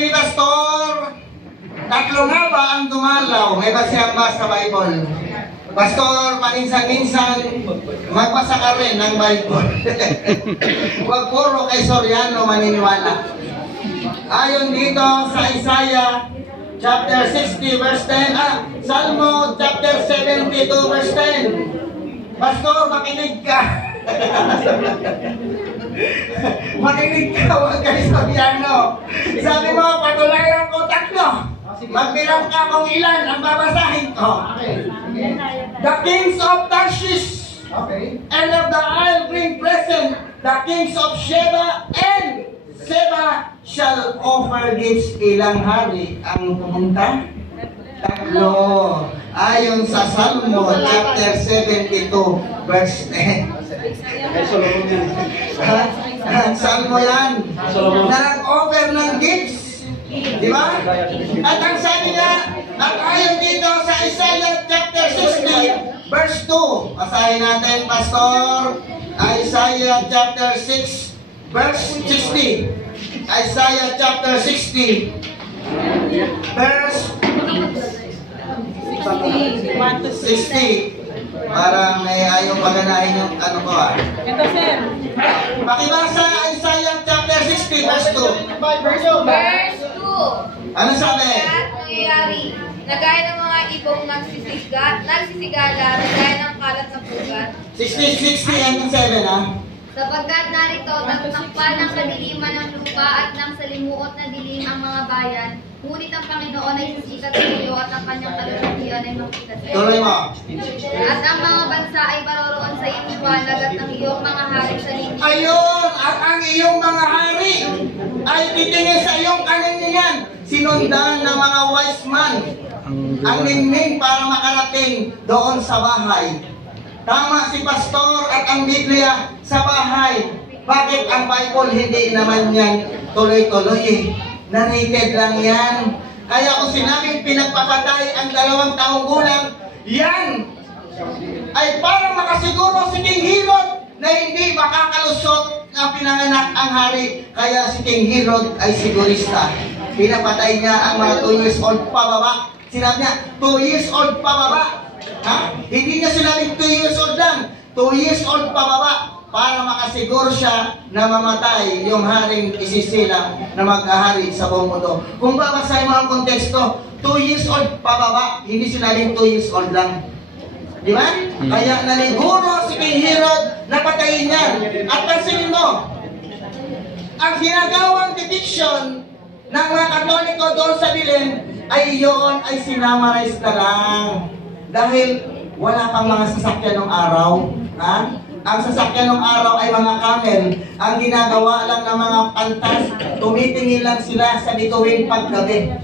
sabi ni Pastor, tatlo nga ba ang dumalaw? May basiyang ba sa Bible? Pastor, paminsan-minsan, magbasa ka rin ng Bible. Huwag puro kay Soriano maniniwala. Ayon dito sa Isaiah chapter 60 verse 10, Salmo chapter 72 verse 10. Pastor, makinig ka. Makinig ka, huwag kay Soriano. Sabi mo, patulayan ko tatlo. Magbilang ka kung ilan ang babasahin ko. Okay. The kings of Tarshish and of the isle bring present. The kings of Sheba and Seba shall offer gifts. Ilang hari ang pumunta? Tatlo. Ayon sa Salmo chapter 72 verse 10. Salmo yan. Na nag-offer ng gifts. Di ba? At ang sabi niya, at ayon dito sa Isaiah chapter 60 verse 2. Basahin natin, Pastor. Isaiah chapter 6 verse 60. Isaiah chapter 60 verse 60. Parang may ayaw paganahin yung ano ko Ito, sir. Pakibasa Isaiah chapter 60 verse 2. Verse 2. Ano sabi? Nangyayari, nagaya ng mga ibong nagsisigala, nagaya ng kalat na pugat. 60 and 7 Sapagkat narito, nagtakpan ng kadiliman ng lupa at ng salimuot na dilim ang mga bayan, ngunit ang Panginoon ay sisikat sa iyo at ang kanyang kalulutian ay makikat sa iyo. Tuloy mo. At ang mga bansa ay paroroon sa iyong liwanag at ang iyong mga hari sa lingkod. Ayun! At ang iyong mga hari ay titingin sa iyong kaninginan. Sinundan ng mga wise man ang ningning para makarating doon sa bahay. Tama si Pastor at ang Biblia sa bahay. Bakit ang Bible hindi naman yan tuloy-tuloy? Narrated lang yan. Kaya kung sinabing pinagpapatay ang 2 taong gulang, yan ay para makasiguro si King Herod na hindi makakalusot na pinanganak ang hari. Kaya si King Herod ay sigurista. Pinapatay niya ang mga 2 years old pababa. Sinabi niya, 2 years old pababa. Ha? Hindi niya sinabing 2 years old lang. 2 years old pababa para makasiguro siya na mamatay yung haring isisilang na magkahari sa buong mundo. Kung babasahin mo ang konteksto, 2 years old pababa, hindi sinabing 2 years old lang. Di ba? Kaya naniguro si King Herod na patayin niya. At pansinin mo, ang ginagawang depiction ng mga Katoliko doon sa Belen ay iyon ay sinamarize na lang. Dahil wala pang mga sasakyan ng araw. Ha? Ang sasakyan ng araw ay mga camel. Ang ginagawa lang ng mga pantas, tumitingin lang sila sa bituin paggabi.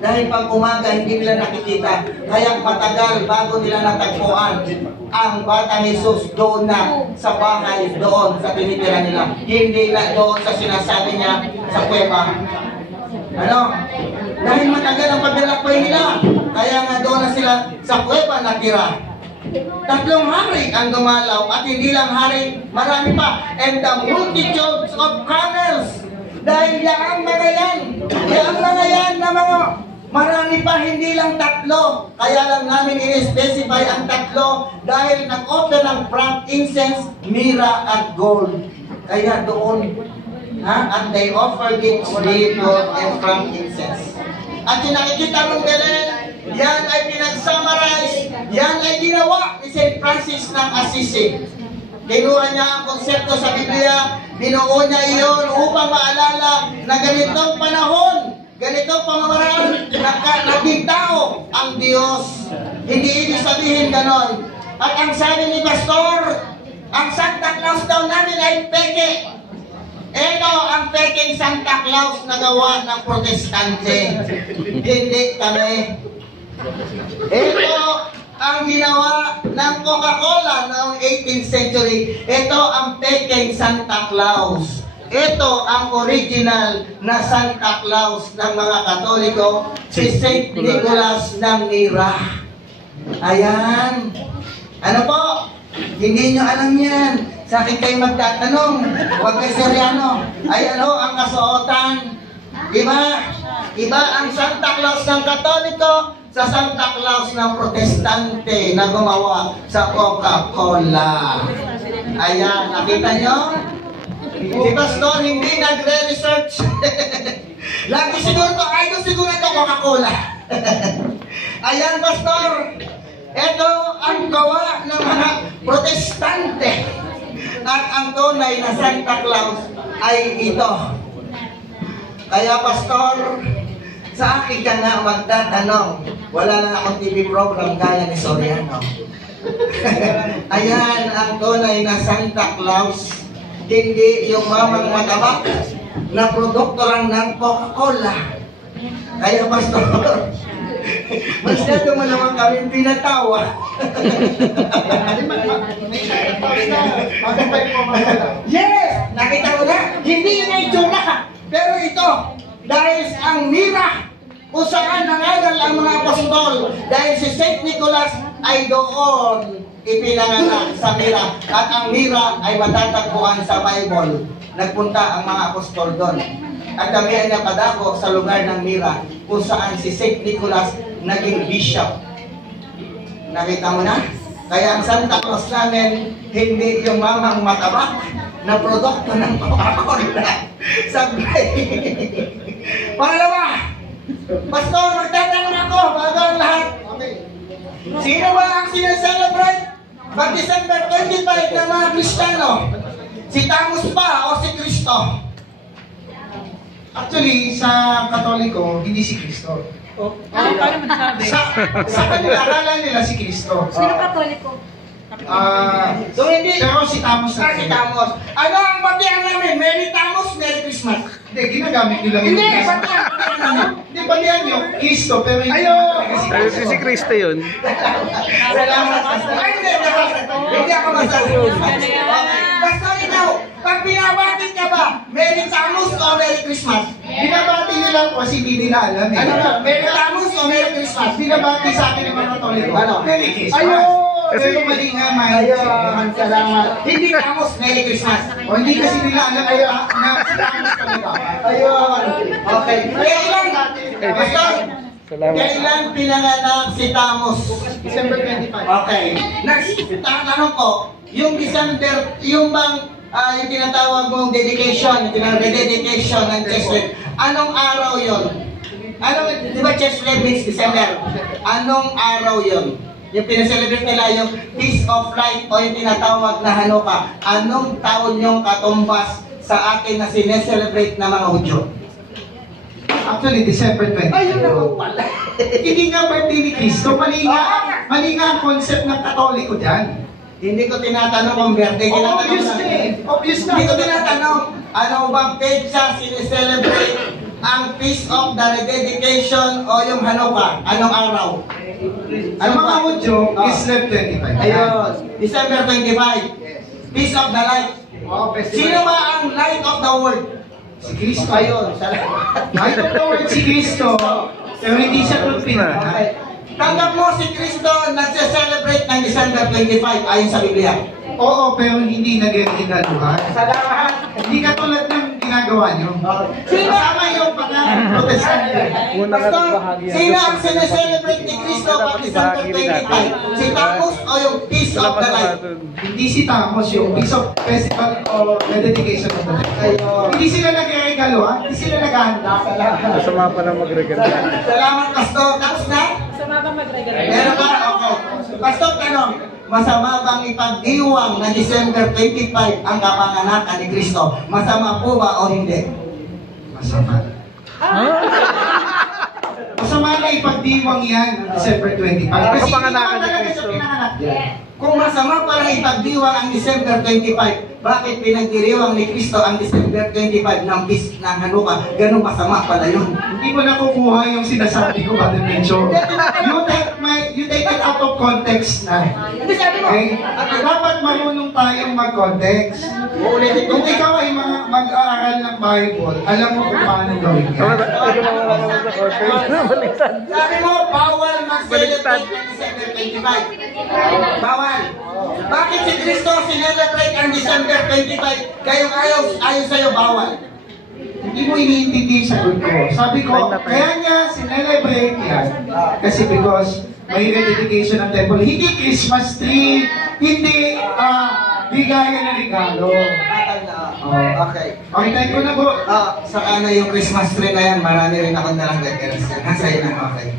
Dahil pag umaga, hindi nila nakikita. Kaya matagal bago nila natagpuan ang Batang Jesus doon na sa bahay, doon sa tinitira nila. Hindi na doon sa sinasabi niya sa kuweba. Ano? Dahil matagal ang paglalakbay nila. Kaya nga doon na sila sa kuweba natira. 3 hari ang dumalaw at hindi lang hari, marami pa. And the multitudes of camels. Dahil yaang mga yan na mga marami pa, hindi lang 3. Kaya lang namin in-specify ang 3 dahil nag-offer ng frankincense, myrrh at gold. Kaya doon, at they offer gifts, gold and frankincense. At yung nakikita mong Belen, yan ay pinag-summarize, yan ay ginawa ni St. Francis ng Assisi. Kinuha niya ang konsepto sa Biblia, binuo niya iyon upang maalala na ganitong panahon, ganitong pamamaraan, naging tao ang Diyos. Hindi ibig sabihin ganon. At ang sabi ni Pastor, ang Santa Claus daw namin ay peke. Ito ang peking Santa Claus na gawa ng Protestante. Hindi kami. Ito ang ginawa ng Coca-Cola noong 18th century. Ito ang peking Santa Claus. Ito ang original na Santa Claus ng mga Katoliko, si St. Nicholas ng Myra. Ayan. Ano po? Hindi nyo alam yan. Sa akin kayo magtatanong. Huwag kay Soriano. Ay ano ang kasuotan? Diba? Iba ang Santa Claus ng Katoliko sa Santa Claus ng Protestante na gumawa sa Coca-Cola. Ayan, nakita nyo? Si Pastor hindi nagre-research. Lagi siguro to, ay siguro ito Coca-Cola. Ayan, Pastor. Ito ang gawa ng mga Protestante. At ang tunay na Santa Claus ay ito. Kaya, Pastor, sa akin ka nga magtatanong. Wala na akong TV program gaya ni Soriano. Ayan ang tunay na Santa Claus. Hindi yung mamang matabak na produkto lang ng Coca-Cola. Kaya, Pastor, masyado mo naman kami pinatawa. Yes! Nakita mo na? Hindi yun ang itsura. Pero ito, dahil ang mira, kung saan nangaral ang mga apostol, dahil si St. Nicholas ay doon ipinanganak sa mira. At ang mira ay matatagpuan sa Bible. Nagpunta ang mga apostol doon. At kami ay napadako sa lugar ng mira, kung saan si St. Nicholas naging bishop. Nakita mo na? Kaya ang Santa Claus namin, hindi yung mamang matabak na produkto ng Coca-Cola. Sablay. Pangalawa, Pastor, magtatanong ako bago ang lahat. Sino ba ang sineselebrate pag December 25 ng mga Kristiyano? Si Tamus ba o si Kristo? Actually, sa Katoliko, hindi si Kristo. Paano masabi? Sa kanila, akala nila si Kristo. Sino Katoliko? So hindi, Pero si Tamos na si Tamus. Ano ang batihan namin? Merry Tamus, Merry Christmas. Hindi, ginagamit nyo lang Hindi, Kristo. batihan namin. Hindi, batihan nyo, Kristo, pero hindi Ayo! naman talaga si Ay, Kristo. si Kristo yun. Salamat, Pastor. Ay, hindi ako masabi. Basta ikaw, pag binabati ka ba, Merry Tamus o Merry Christmas? Binabati nila ako kasi hindi nila alam eh. Ano ba? Merry Tamus o Merry Christmas? Binabati sa akin ng mga Katoliko. Ano? Merry Christmas. Ayun! Pero mali nga, man. Ayun, salamat. Hindi Tamus, Merry Christmas. O hindi kasi nila alam na si Tamos talaga. Ayun. Okay. Kailan? Pastor, Salamat. kailan pinanganak si Tamus? December 25. Okay. Next, tanong ko, yung December, yung bang yung tinatawag mong dedication, yung rededication ng Cheslev, anong araw yon? Anong, di ba Cheslev means December? Anong araw yon? Yung pinaselebrate nila yung Feast of Light o yung tinatawag na Hanukkah. Anong taon yung katumbas sa atin na sineselebrate ng mga Hudyo? Actually, December 25. Ayun naman pala. Hindi nga birthday ni Kristo. Mali nga ang concept ng Katoliko dyan. Hindi ko tinatanong kung birthday. Obvious na eh. Obvious na. Hindi ko tinatanong, ano bang petsa sineselebrate ang Feast of the Rededication o yung Hanukkah? Anong araw? Ang mga Hudyo, Oh. Kislev 25. Ayun, December 25. Feast of the Light. Wow, Sino ba ang light of the world? Si Kristo. Ayun, salamat. Light of the world si Kristo. Pero hindi siya truthful. Okay. Tanggap mo si Kristo nagse-celebrate ng December 25 ayon sa Biblia. Oo, pero hindi nag-regaluhan. Salamat. Hindi katulad ng ginagawa nyo. Sino? Kasama yung Protestante. Pastor, sino ang sineselebrate ni Kristo pag December 25? Si Tamus o yung Feast of the Light? Hindi si Tamos yung Peace of Festival o Dedication of the Light. Ayun. Hindi sila nag-regaluhan. Hindi sila naghahanda. Masama pa na magregalo. Salamat, Pastor. Tapos na? Sama bang magregalo? Meron ba? Okay. Pastor, tanong. Masama bang ipagdiwang na December 25 ang kapanganakan ni Kristo? Masama po ba o hindi? Masama. Masama na ipagdiwang yan ng December 25. Kasi hindi Kapanganakan naman ni talaga Kristo. siya pinanganak yan. Kung masama pala ipagdiwang ang December 25, bakit pinagdiriwang ni Kristo ang December 25 ng Feast ng Hanukkah? Ganun masama pala yun. Hindi mo nakukuha yung sinasabi ko, Brother Mencho. You take it out of context na. Hindi sabi mo. Okay? Dapat marunong tayong mag-context. Uulitin ko. Kung ikaw ay mag-aaral ng Bible, alam mo kung paano gawin yan. Baliktad. Sabi mo, bawal mag-celebrate ng December 25. Bawal. Bakit si Kristo sinelebrate ang December 25? Kayong ayaw sa'yo bawal. hindi mo iniintindi yung sagot ko. Sabi ko, kaya niya sinelebrate yan. Kasi because may rededication ng temple. Hindi Christmas tree, hindi bigayan na regalo. Okay. Okay, tayo ko na po. Saka na yung Christmas tree na yan, marami rin akong nalang decoration. Sa'yo na, okay.